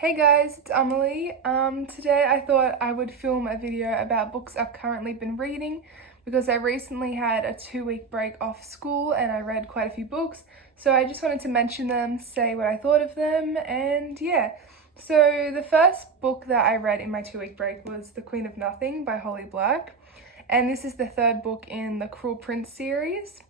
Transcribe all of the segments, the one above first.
Hey guys, it's Emily. Today I thought I would film a video about books I've currently been reading because I recently had a 2-week break off school and I read quite a few books. So I just wanted to mention them, say what I thought of them, and yeah. So the first book that I read in my 2-week break was The Queen of Nothing by Holly Black. And this is the third book in the Cruel Prince series.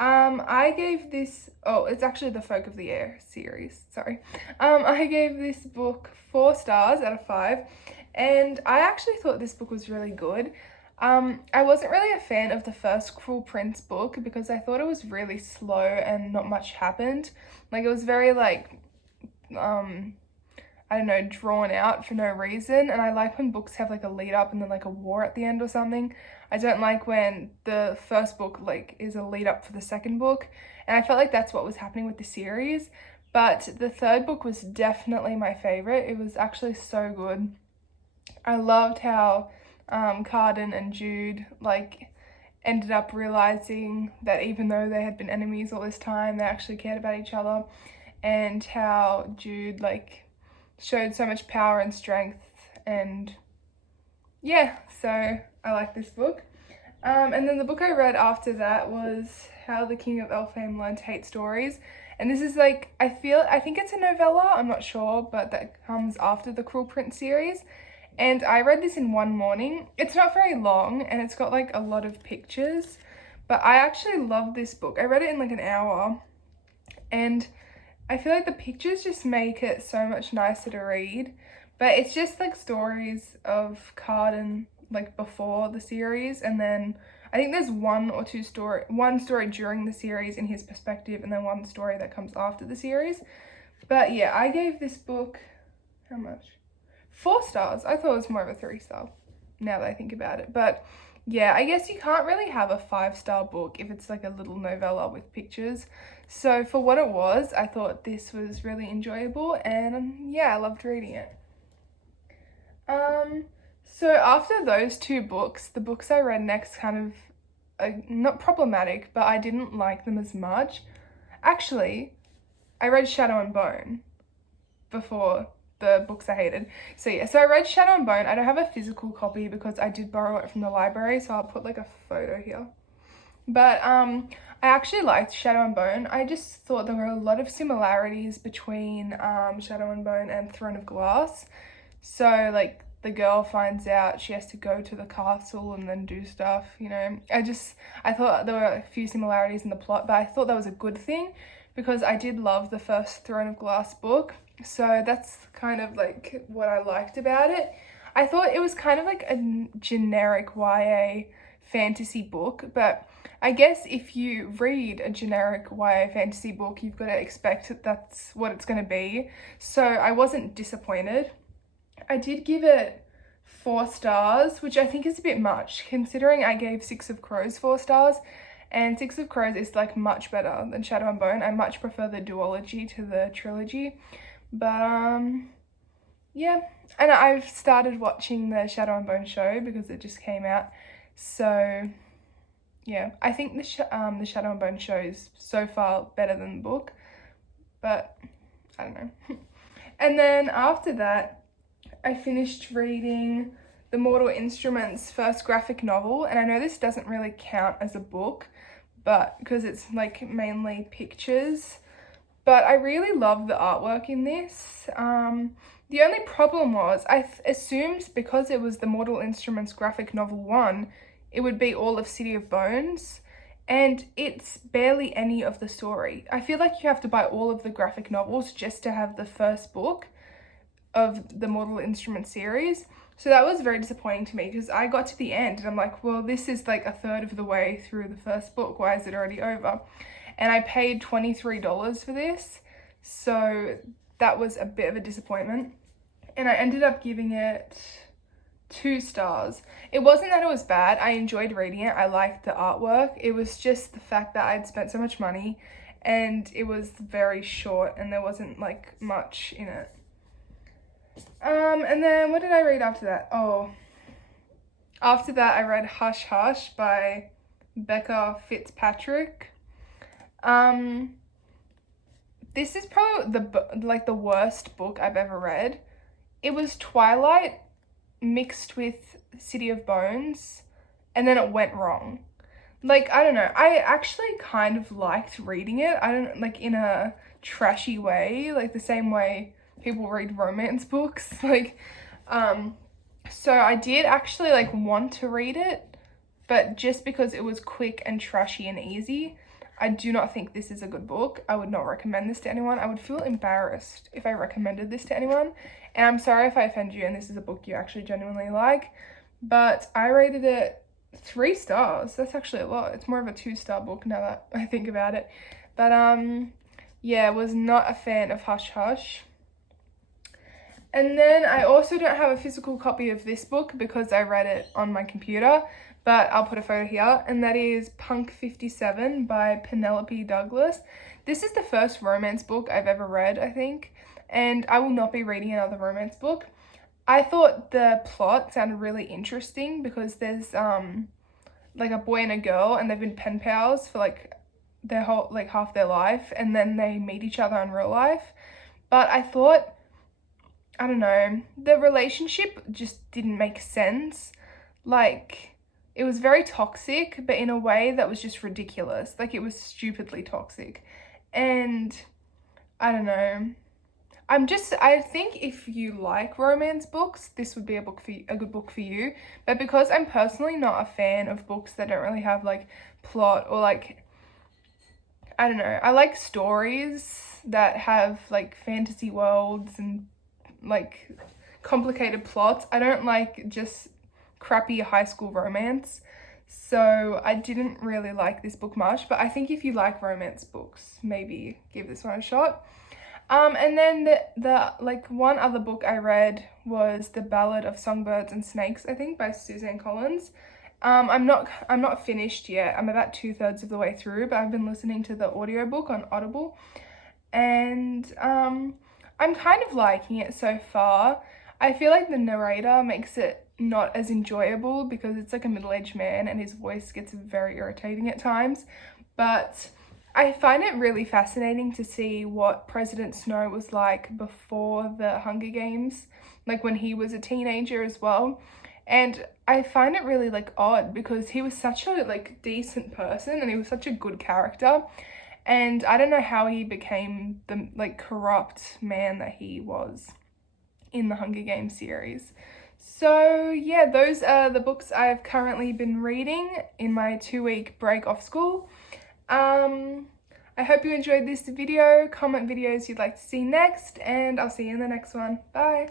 I gave this, it's actually the Folk of the Air series, sorry. I gave this book 4 stars out of 5, and I actually thought this book was really good. I wasn't really a fan of the first Cruel Prince book because I thought it was really slow and not much happened. Like, it was very, I don't know, drawn out for no reason, and I like when books have like a lead up and then like a war at the end or something. I don't like when the first book like is a lead up for the second book, and I felt like that's what was happening with the series. But the third book was definitely my favorite. It was actually so good. I loved how Carden and Jude like ended up realizing that even though they had been enemies all this time, they actually cared about each other, and how Jude like showed so much power and strength, and yeah, so I like this book. And then the book I read after that was How the King of Elfhame Learned to Hate Stories, and this is like, I think it's a novella, I'm not sure, but that comes after the Cruel Prince series, and I read this in one morning. It's not very long and it's got like a lot of pictures, but I actually love this book. I read it in like an hour, and I feel like the pictures just make it so much nicer to read, but it's just like stories of Carden like before the series, and then I think there's one story during the series in his perspective, and then one story that comes after the series. But yeah, I gave this book, how much? 4 stars. I thought it was more of a 3-star now that I think about it, but yeah, I guess you can't really have a 5-star book if it's like a little novella with pictures. So for what it was, I thought this was really enjoyable, and yeah, I loved reading it. So after those 2 books, the books I read next kind of, not problematic, but I didn't like them as much. Actually, I read Shadow and Bone before the books I hated. So yeah, so I read Shadow and Bone. I don't have a physical copy because I did borrow it from the library, so I'll put like a photo here. But I actually liked Shadow and Bone. I just thought there were a lot of similarities between Shadow and Bone and Throne of Glass. So like the girl finds out she has to go to the castle and then do stuff, you know. I thought there were a few similarities in the plot, but I thought that was a good thing because I did love the first Throne of Glass book. So that's kind of like what I liked about it. I thought it was kind of like a generic YA fantasy book, but I guess if you read a generic YA fantasy book, you've got to expect that that's what it's going to be. So I wasn't disappointed. I did give it 4 stars, which I think is a bit much considering I gave Six of Crows 4 stars, and Six of Crows is like much better than Shadow and Bone. I much prefer the duology to the trilogy. But yeah, and I've started watching the Shadow and Bone show because it just came out. So yeah, I think the Shadow and Bone show is so far better than the book, but I don't know. And then after that, I finished reading the Mortal Instruments first graphic novel, and I know this doesn't really count as a book, but because it's like mainly pictures. But I really love the artwork in this. The only problem was I assumed because it was the Mortal Instruments graphic novel 1, it would be all of City of Bones, and it's barely any of the story. I feel like you have to buy all of the graphic novels just to have the first book of the Mortal Instruments series. So that was very disappointing to me because I got to the end and I'm like, well, this is like a third of the way through the first book. Why is it already over? And I paid $23 for this, so that was a bit of a disappointment. And I ended up giving it 2 stars. It wasn't that it was bad. I enjoyed reading it. I liked the artwork. It was just the fact that I'd spent so much money and it was very short and there wasn't like much in it. And then what did I read after that? After that I read Hush Hush by Becca Fitzpatrick. This is probably the worst book I've ever read. It was Twilight mixed with City of Bones, and then it went wrong. Like, I don't know. I actually kind of liked reading it. I don't, like, in a trashy way, like the same way people read romance books. Like, so I did actually, like, want to read it, but just because it was quick and trashy and easy, I do not think this is a good book. I would not recommend this to anyone. I would feel embarrassed if I recommended this to anyone. And I'm sorry if I offend you and this is a book you actually genuinely like, but I rated it 3 stars. That's actually a lot. It's more of a 2-star book now that I think about it. But yeah, was not a fan of Hush Hush. And then I also don't have a physical copy of this book because I read it on my computer, but I'll put a photo here, and that is Punk 57 by Penelope Douglas. This is the first romance book I've ever read, I think, and I will not be reading another romance book. I thought the plot sounded really interesting because there's like a boy and a girl, and they've been pen pals for like their whole, like half their life, and then they meet each other in real life. But I thought, I don't know, the relationship just didn't make sense. Like, it was very toxic, but in a way that was just ridiculous. Like, it was stupidly toxic. And I don't know. I think if you like romance books, this would be a good book for you. But because I'm personally not a fan of books that don't really have like plot or like, I don't know, I like stories that have like fantasy worlds and like complicated plots. I don't like just crappy high school romance. So I didn't really like this book much, but I think if you like romance books, maybe give this one a shot. And then the like one other book I read was The Ballad of Songbirds and Snakes, I think, by Suzanne Collins. I'm not finished yet. I'm about 2/3 of the way through, but I've been listening to the audiobook on Audible, and I'm kind of liking it so far. I feel like the narrator makes it not as enjoyable because it's like a middle-aged man and his voice gets very irritating at times, but I find it really fascinating to see what President Snow was like before the Hunger Games, like when he was a teenager as well. And I find it really like odd because he was such a like decent person and he was such a good character. And I don't know how he became the like corrupt man that he was in the Hunger Games series. So yeah, those are the books I've currently been reading in my 2-week break off school. I hope you enjoyed this video. Comment videos you'd like to see next, and I'll see you in the next one. Bye!